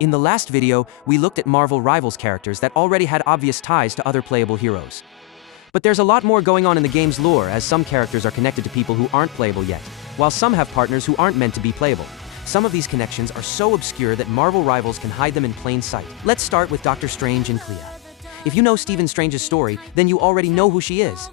In the last video, we looked at Marvel Rivals characters that already had obvious ties to other playable heroes. But there's a lot more going on in the game's lore, as some characters are connected to people who aren't playable yet, while some have partners who aren't meant to be playable. Some of these connections are so obscure that Marvel Rivals can hide them in plain sight. Let's start with Doctor Strange and Clea. If you know Stephen Strange's story, then you already know who she is.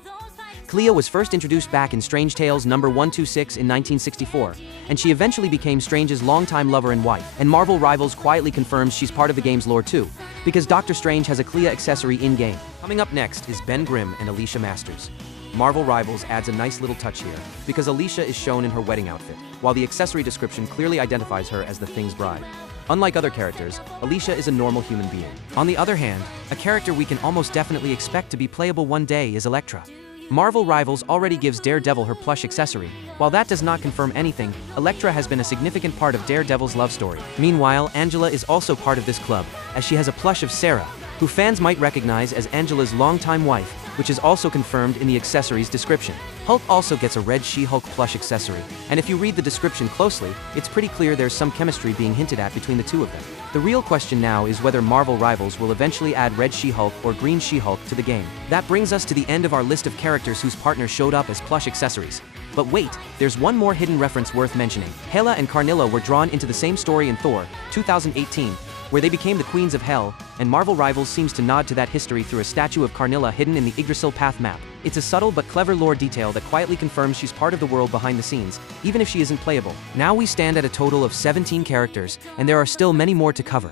Clea was first introduced back in Strange Tales number 126 in 1964, and she eventually became Strange's longtime lover and wife. And Marvel Rivals quietly confirms she's part of the game's lore too, because Doctor Strange has a Clea accessory in-game. Coming up next is Ben Grimm and Alicia Masters. Marvel Rivals adds a nice little touch here, because Alicia is shown in her wedding outfit, while the accessory description clearly identifies her as the Thing's bride. Unlike other characters, Alicia is a normal human being. On the other hand, a character we can almost definitely expect to be playable one day is Elektra. Marvel Rivals already gives Daredevil her plush accessory. While that does not confirm anything, Elektra has been a significant part of Daredevil's love story. Meanwhile, Angela is also part of this club, as she has a plush of Sarah, who fans might recognize as Angela's longtime wife, which is also confirmed in the accessory's description. Hulk also gets a red She-Hulk plush accessory, and if you read the description closely, it's pretty clear there's some chemistry being hinted at between the two of them. The real question now is whether Marvel Rivals will eventually add Red She-Hulk or Green She-Hulk to the game. That brings us to the end of our list of characters whose partners showed up as plush accessories. But wait, there's one more hidden reference worth mentioning. Hela and Karnilla were drawn into the same story in Thor, 2018, where they became the Queens of Hell, and Marvel Rivals seems to nod to that history through a statue of Karnilla hidden in the Yggdrasil path map. It's a subtle but clever lore detail that quietly confirms she's part of the world behind the scenes, even if she isn't playable. Now we stand at a total of 17 characters, and there are still many more to cover.